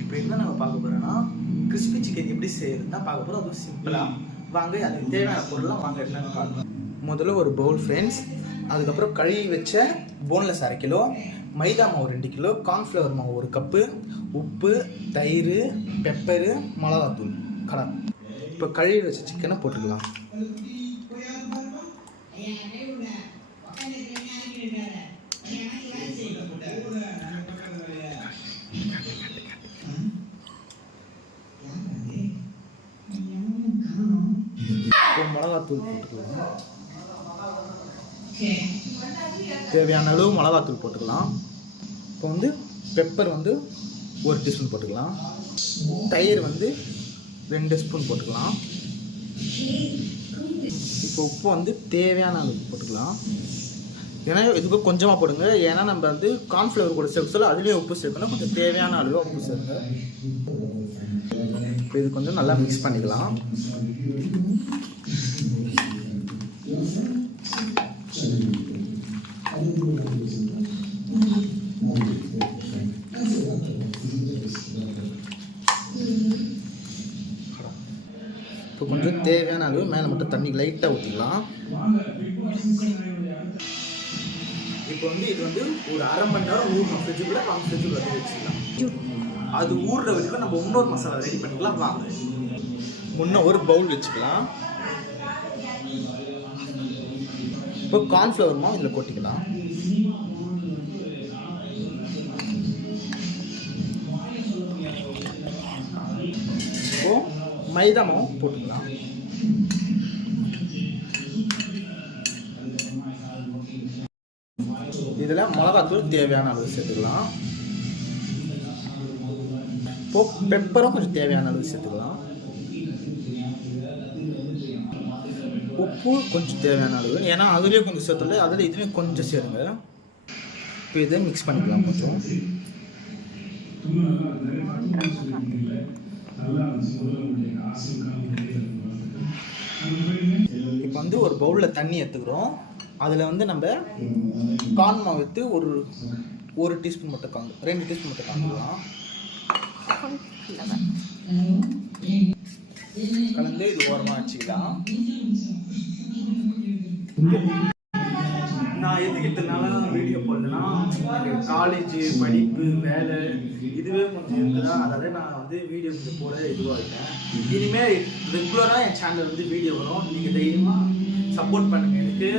இப்போ என்ன நம்ம பார்க்க போகிறோன்னா கிறிஸ்பி சிக்கன் எப்படி செய்யறது தான் பார்க்க போகிறோம். அதுவும் சிம்பிளாக வாங்க அதுக்கு தேவையான பொருள்லாம் வாங்க என்னன்னு பார்க்கலாம். முதல்ல ஒரு பவுல் ஃப்ரெண்ட்ஸ், அதுக்கப்புறம் கழுவி வச்ச போன்லெஸ் 1/2 கிலோ, மைதா மாவு 2 கிலோ, கார்ன்ஃப்ளவர் மாவு 1 கப்பு, உப்பு, தயிர், பெப்பரு, மிளகாத்தூள், கலர். இப்போ கழுவி வச்ச சிக்கனை போட்டுக்கலாம். இப்போ மிளகாத்தூள் போட்டுக்கலாம். தேவையான அளவு மிளகாத்தூள் போட்டுக்கலாம். இப்போ வந்து பெப்பர் வந்து 1 டீஸ்பூன் போட்டுக்கலாம். தயிர் வந்து 2 ஸ்பூன் போட்டுக்கலாம். இப்போ உப்பு வந்து தேவையான அளவுக்கு போட்டுக்கலாம். ஏன்னா இதுக்கு கொஞ்சமாக போடுங்க, ஏன்னா நம்ம வந்து கார்ன்ஃப்ளவர் கூட சேர்க்க சொல்ல அதுலேயே உப்பு சேர்க்கணும். கொஞ்சம் தேவையான அளவு உப்பு சேர்க்க. இப்போ இது கொஞ்சம் நல்லா மிக்ஸ் பண்ணிக்கலாம். இப்போ கொஞ்சம் தேவையான அளவு மேலே மட்டும் தண்ணி லைட்டாக ஊற்றிக்கலாம். இப்போ வந்து இது வந்து ஒரு 1/2 மணி நேரம் ஊறணும். ஃப்ரிட்ஜுக்குள்ளே வந்து வச்சுக்கலாம். அது ஊறுற வரைக்கும் நம்ம இன்னொரு மசாலா ரெடி பண்ணிக்கலாம். வாங்க முன்ன ஒரு பவுல் வச்சுக்கலாம். இப்போ கார்ன்ஃப்ளவர் மாவு இதில் கொட்டிக்கலாம். இப்போ மைதா மாவு போட்டுக்கலாம். இதில் மிளகாத்தூள் தேவையான அளவு சேர்த்துக்கலாம். இப்போ பெப்பரும் கொஞ்சம் தேவையான அளவு சேர்த்துக்கலாம். உப்பு கொஞ்சம் தேவையான அளவு, ஏன்னா அதுலேயே கொஞ்சம் சேர்த்துல அதில் இதுலேயும் கொஞ்சம் சேருங்க. இப்போ இதை மிக்ஸ் பண்ணிக்கலாம் கொஞ்சம். இப்போ வந்து ஒரு பவுலில் தண்ணி எடுத்துக்கிறோம். அதில் வந்து நம்ம கார்ன் மாவு எடுத்து ஒரு டீஸ்பூன் மட்டும் 2 டீஸ்பூன் மட்டும் காமிக்கலாம். கலந்து இது ஓரமாக வச்சுக்கலாம். நான் எதுக்கு இத்தனால வீடியோ போடலன்னா, காலேஜ் படிப்பு வேலை இதுவே கொஞ்சம் இருக்குதா, அதாவது நான் வந்து வீடியோ கொஞ்சம் போட இதுவாக இருக்கேன். இனிமேல் ரெகுலராக என் சேனல் வந்து வீடியோ வரும். நீங்கள் தைரியமாக சப்போர்ட் பண்ணுங்கள். எனக்கு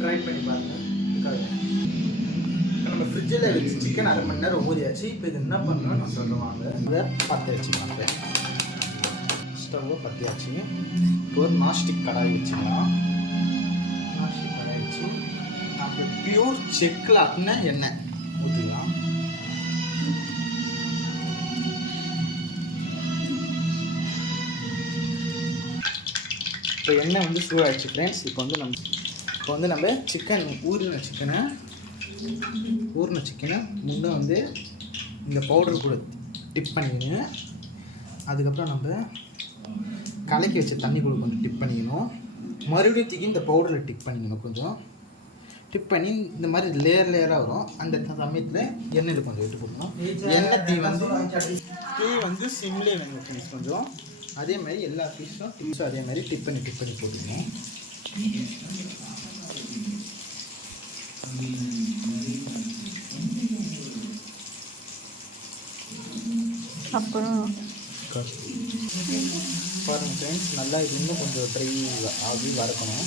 ட்ரை பண்ணி பாருங்கள். இதுக்காக நம்ம ஃப்ரிட்ஜில் வச்சு சிக்கன் 1/2 மணி நேரம் ஊறியாச்சு. இப்போ இது என்ன பண்ணணும் நான் சொல்கிறேன். வாங்க இதை பற்ற வச்சுக்கலாங்க. ஸ்டவ்வை பற்றியாச்சு. இப்போ ஒரு நாஸ்டிக் கடாய் வச்சுக்கலாம். நாஸ்டிக் கடாய் வச்சு நம்ம பியூர் செக்கில் ஆட்டின எண்ணெய் ஊற்றிக்கலாம். இப்போ எண்ணெய் வந்து சூடாகிடுச்சு ஃப்ரெண்ட்ஸ். இப்போ வந்து நம்ம சிக்கன் ஊறின சிக்கனை முன்னே வந்து இந்த பவுடர் கூட டிப் பண்ணிக்கணும். அதுக்கப்புறம் நம்ம கலக்கி வச்ச தண்ணி கூட கொஞ்சம் டிப் பண்ணிக்கணும். மறுபடியும் தூக்கி இந்த பவுடரில் டிப் பண்ணிக்கணும். கொஞ்சம் டிப் பண்ணி இந்த மாதிரி லேயராக வரும். அந்த சமயத்தில் எண்ணெயில் கொஞ்சம் விட்டு போடணும். எண்ணெய் தீ வந்து சிம்லே வேணும் ஃப்ரெண்ட்ஸ். கொஞ்சம் அதே மாதிரி எல்லா டிப்ஸும் அதே மாதிரி டிப் பண்ணி போட்டுக்கணும். அப்புறம் பாருங்கள் ஃப்ரெண்ட்ஸ், நல்லா இது இன்னும் கொஞ்சம் ட்ரை ஆகி வறுக்கணும்.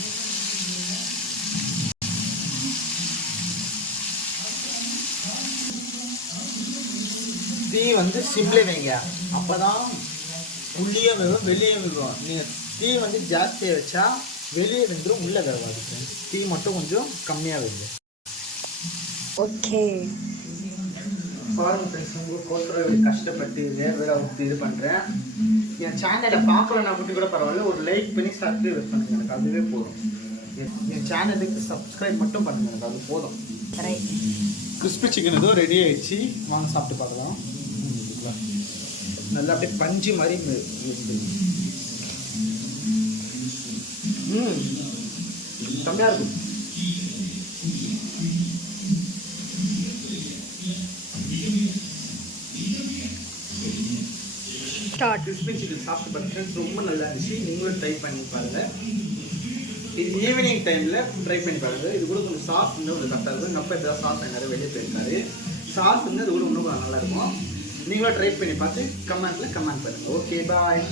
தீ வந்து சிம்லே வைங்க. அப்போ தான் உள்ளே விழும் வெளியே விழுவோம். நீங்கள் தீ வந்து ஜாஸ்தியாக வச்சா வெளியே வெந்துடும், உள்ளே வேகாது ஃப்ரெண்ட்ஸ். தீ மட்டும் கொஞ்சம் கம்மியாக வைங்க. ஓகே பாருங்கள் ஃப்ரெண்ட்ஸ், உங்களுக்கு கோசரம் கஷ்டப்பட்டு வேறு இது பண்ணுறேன். என் சேனலை பார்க்கலன்னா மட்டும் கூட பரவாயில்ல, ஒரு லைக் பண்ணி சப்ஸ்கிரைப் பண்ணுங்கள். எனக்கு அதுவே போதும். என் சேனலுக்கு சப்ஸ்கிரைப் மட்டும் பண்ணுங்கள், எனக்கு அது போதும். கிறிஸ்பி சிக்கன் ஏதோ ரெடி ஆகிடுச்சு. வாங்க சாப்பிட்டு பார்க்கலாம். நல்லா அப்படியே பஞ்சு மாதிரி செம்மையாக இருக்கும். ஸ்டார்ட். கிறிஸ்பி சிக்கன் சாப்பிட்டு பார்த்தீங்கன்னா ரொம்ப நல்லா இருந்துச்சு. நீங்களும் ட்ரை பண்ணி பாருங்கள். இது ஈவினிங் டைமில் ட்ரை பண்ணி பாருங்கள். இது கூட கொஞ்சம் சாஸ் வந்து கொஞ்சம் கரெக்டாக இருக்கும். எங்கள் அப்பா இப்போ சாஸ் எங்காரு வெளியே போயிருக்காரு. சாஸ் வந்து அது கூட இன்னும் நல்லாயிருக்கும். நீங்களும் ட்ரை பண்ணி பார்த்து கமெண்ட்டில் கமெண்ட் பண்ணுங்கள். Okay bye.